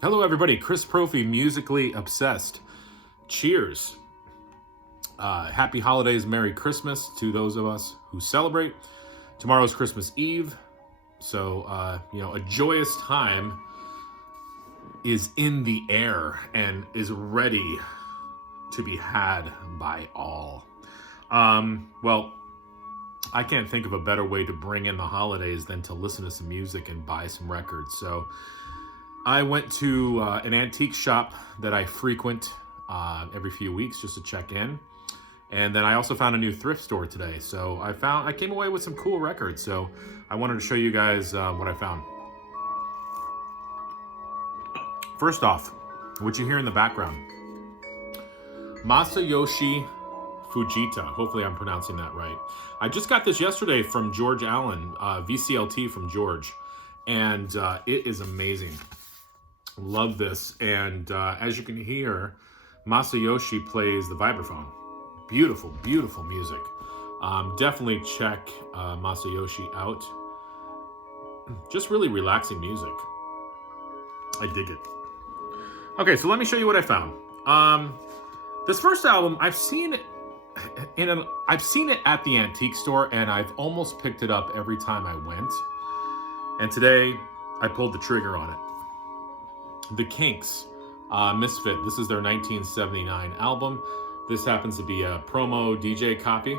Hello, everybody. Chris Profi, musically obsessed. Cheers. Happy holidays, Merry Christmas to those of us who celebrate. Tomorrow's Christmas Eve, so a joyous time is in the air and is ready to be had by all. Well, I can't think of a better way to bring in the holidays than to listen to some music and buy some records. So I went to an antique shop that I frequent every few weeks just to check in. And then I also found a new thrift store today. So I came away with some cool records. So I wanted to show you guys what I found. First off, what you hear in the background, Masayoshi Fujita. Hopefully I'm pronouncing that right. I just got this yesterday from George Allen, VCLT from George. And it is amazing. Love this. And as you can hear, Masayoshi plays the vibraphone. Beautiful, beautiful music. Definitely check Masayoshi out. Just really relaxing music. I dig it. Okay, so let me show you what I found. This first album, I've seen it at the antique store, and I've almost picked it up every time I went. And today, I pulled the trigger on it. The Kinks, Misfit. This is their 1979 album. This happens to be a promo DJ copy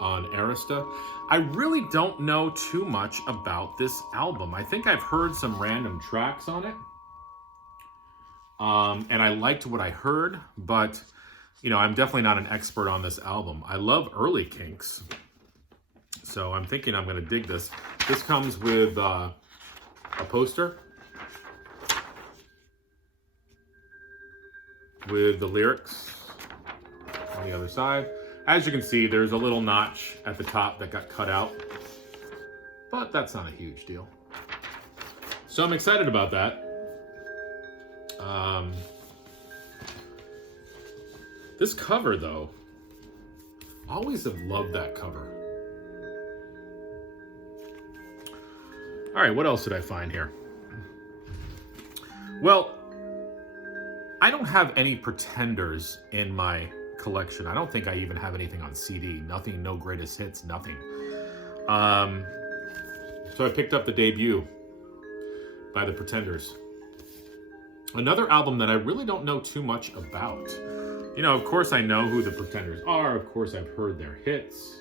on Arista. I really don't know too much about this album. I think I've heard some random tracks on it. And I liked what I heard, but I'm definitely not an expert on this album. I love early Kinks, so I'm thinking I'm going to dig this. This comes with a poster with the lyrics on the other side. As you can see, there's a little notch at the top that got cut out, but that's not a huge deal. So I'm excited about that. This cover, though, always have loved that cover. All right, what else did I find here? Well, I don't have any Pretenders in my collection. I don't think I even have anything on CD. Nothing, no greatest hits, nothing. So I picked up the debut by the Pretenders. Another album that I really don't know too much about. Of course I know who the Pretenders are. Of course I've heard their hits.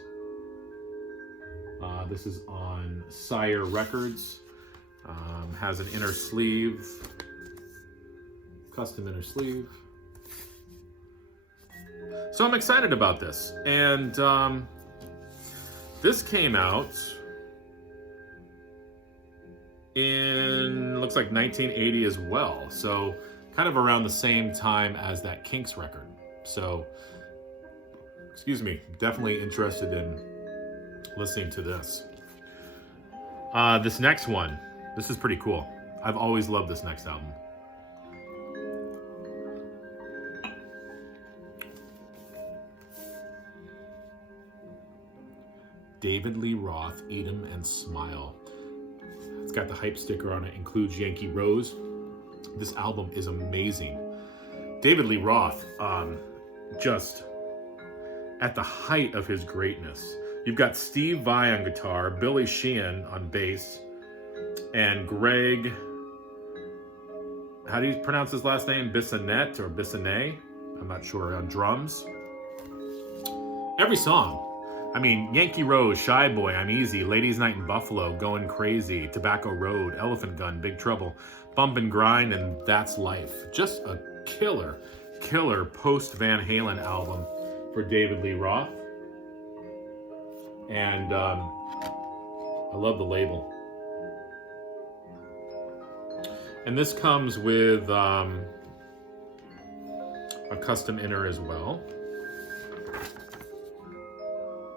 This is on Sire Records. Has an inner sleeve. Custom inner sleeve. So I'm excited about this. And this came out in, looks like 1980 as well. So kind of around the same time as that Kinks record. So, excuse me, definitely interested in listening to this. This next one, this is pretty cool. I've always loved this next album. David Lee Roth, Eat 'Em and Smile. It's got the hype sticker on it, includes Yankee Rose. This album is amazing. David Lee Roth, just at the height of his greatness. You've got Steve Vai on guitar, Billy Sheehan on bass, and Greg, how do you pronounce his last name? Bissonette or Bissonnet? I'm not sure, on drums. Every song. I mean, Yankee Rose, Shy Boy, I'm Easy, Ladies Night in Buffalo, Going Crazy, Tobacco Road, Elephant Gun, Big Trouble, Bump and Grind, and That's Life. Just a killer post Van Halen album for David Lee Roth. And I love the label. And this comes with a custom inner as well.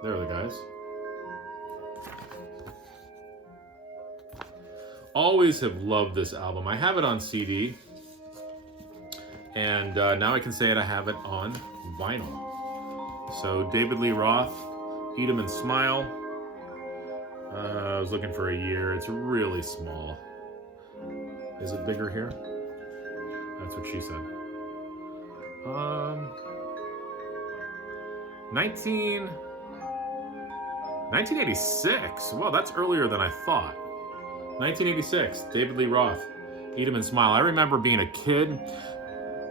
There are the guys. Always have loved this album. I have it on CD. And now I can say it, I have it on vinyl. So David Lee Roth, Eat 'Em and Smile. I was looking for a year. It's really small. Is it bigger here? That's what she said. 1986. Well, that's earlier than I thought. 1986, David Lee Roth, Eat 'Em and Smile. I remember being a kid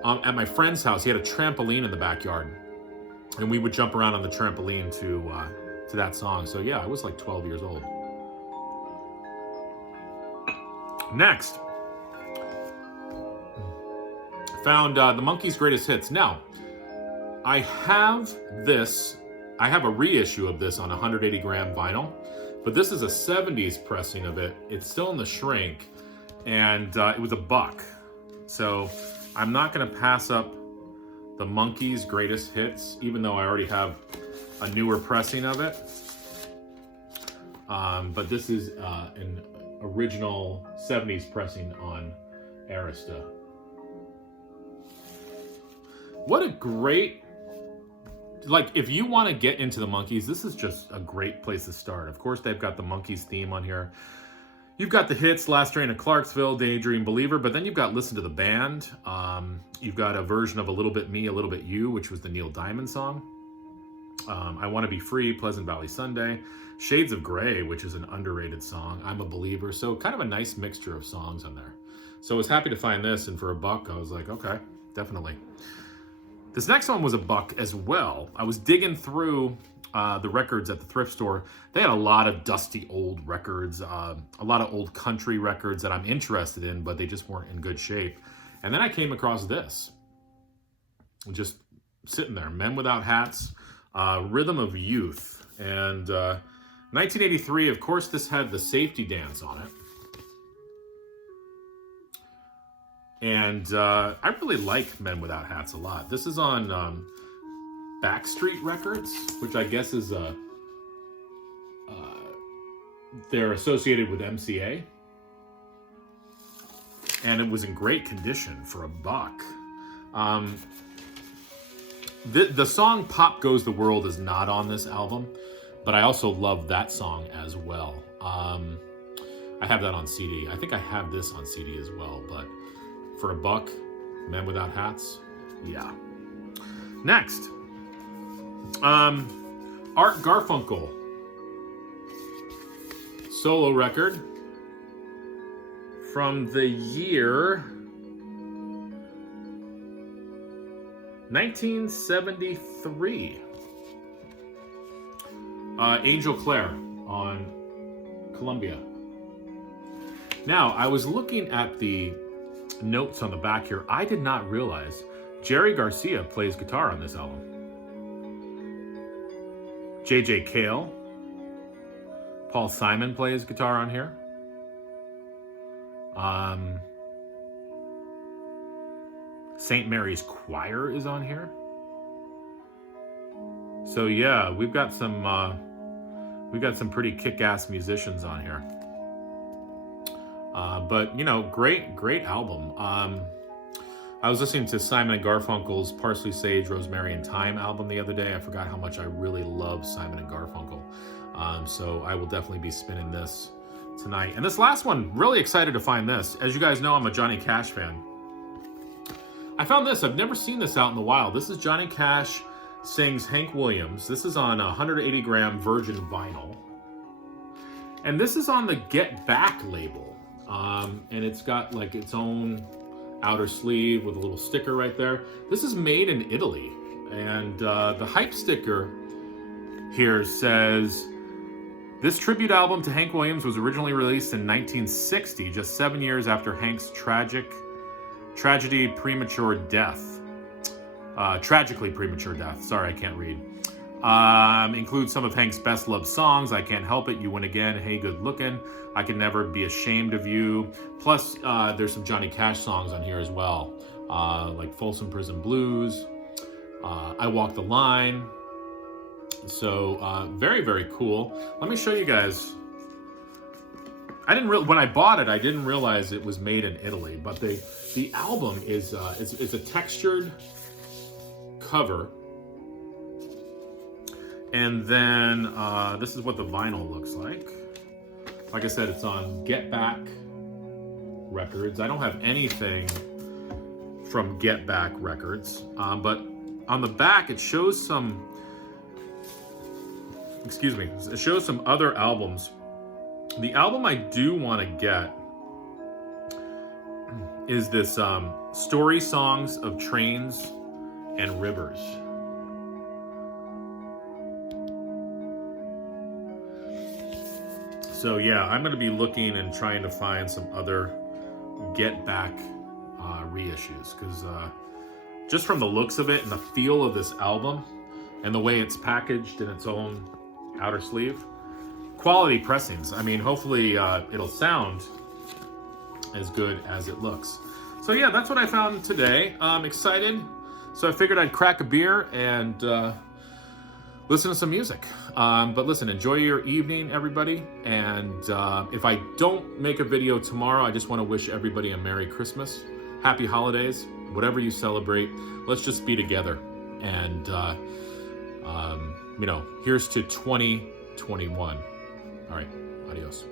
at my friend's house. He had a trampoline in the backyard, and we would jump around on the trampoline to that song. So yeah, I was like 12 years old. Next, found the Monkees' Greatest Hits. Now, I have this. I have a reissue of this on 180 gram vinyl, but this is a 70s pressing of it. It's still in the shrink, and it was $1. So I'm not going to pass up the Monkees' Greatest Hits, even though I already have a newer pressing of it. But this is an original 70s pressing on Arista. What a great, like, if you want to get into the Monkees, this is just a great place to start. Of course, they've got the Monkees theme on here. You've got the hits, Last Train to Clarksville, Daydream Believer, but then you've got Listen to the Band. You've got a version of A Little Bit Me, A Little Bit You, which was the Neil Diamond song. I Want to Be Free, Pleasant Valley Sunday. Shades of Grey, which is an underrated song. I'm a Believer. So kind of a nice mixture of songs on there. So I was happy to find this, and for $1, I was like, okay, definitely. This next one was $1 as well. I was digging through the records at the thrift store. They had a lot of dusty old records, a lot of old country records that I'm interested in, but they just weren't in good shape. And then I came across this. Just sitting there, Men Without Hats, Rhythm of Youth. And 1983, of course, this had the Safety Dance on it. And I really like Men Without Hats a lot. This is on Backstreet Records, which I guess is they're associated with MCA. And it was in great condition for $1. The song Pop Goes the World is not on this album, but I also love that song as well. I have that on CD. I think I have this on CD as well, but for $1, Men Without Hats, yeah. Next, Art Garfunkel solo record from the year 1973. Angel Clare on Columbia. Now, I was looking at the notes on the back here. I did not realize Jerry Garcia plays guitar on this album. J.J. Cale, Paul Simon plays guitar on here. St. Mary's Choir is on here. So yeah, we've got some pretty kick-ass musicians on here. But you know, great album. I was listening to Simon and Garfunkel's Parsley, Sage, Rosemary, and Thyme album the other day. I forgot how much I really love Simon and Garfunkel. So I will definitely be spinning this tonight. And this last one, really excited to find this. As you guys know, I'm a Johnny Cash fan. I found this. I've never seen this out in the wild. This is Johnny Cash sings Hank Williams. This is on 180 gram virgin vinyl. And this is on the Get Back label. And it's got like its own outer sleeve with a little sticker right there. This is made in Italy. And the hype sticker here says, this tribute album to Hank Williams was originally released in 1960, just 7 years after Hank's tragically premature death. Sorry, I can't read. Includes some of Hank's best loved songs. I Can't Help It, You Win Again, Hey Good Lookin', I Can Never Be Ashamed of You. Plus, there's some Johnny Cash songs on here as well, like Folsom Prison Blues, I Walk the Line. So very, very cool. Let me show you guys. When I bought it, I didn't realize it was made in Italy, but the album is it's a textured cover. And then this is what the vinyl looks like. Like I said, it's on Get Back Records. I don't have anything from Get Back Records. But on the back, it shows some, it shows some other albums. The album I do want to get is this Story Songs of Trains and Rivers. So yeah, I'm going to be looking and trying to find some other Get Back reissues, because just from the looks of it and the feel of this album and the way it's packaged in its own outer sleeve, quality pressings. I mean, hopefully it'll sound as good as it looks. So yeah, that's what I found today. I'm excited. So I figured I'd crack a beer and listen to some music. But listen, enjoy your evening, everybody. And if I don't make a video tomorrow, I just want to wish everybody a Merry Christmas, Happy Holidays, whatever you celebrate. Let's just be together. And, here's to 2021. All right, adios.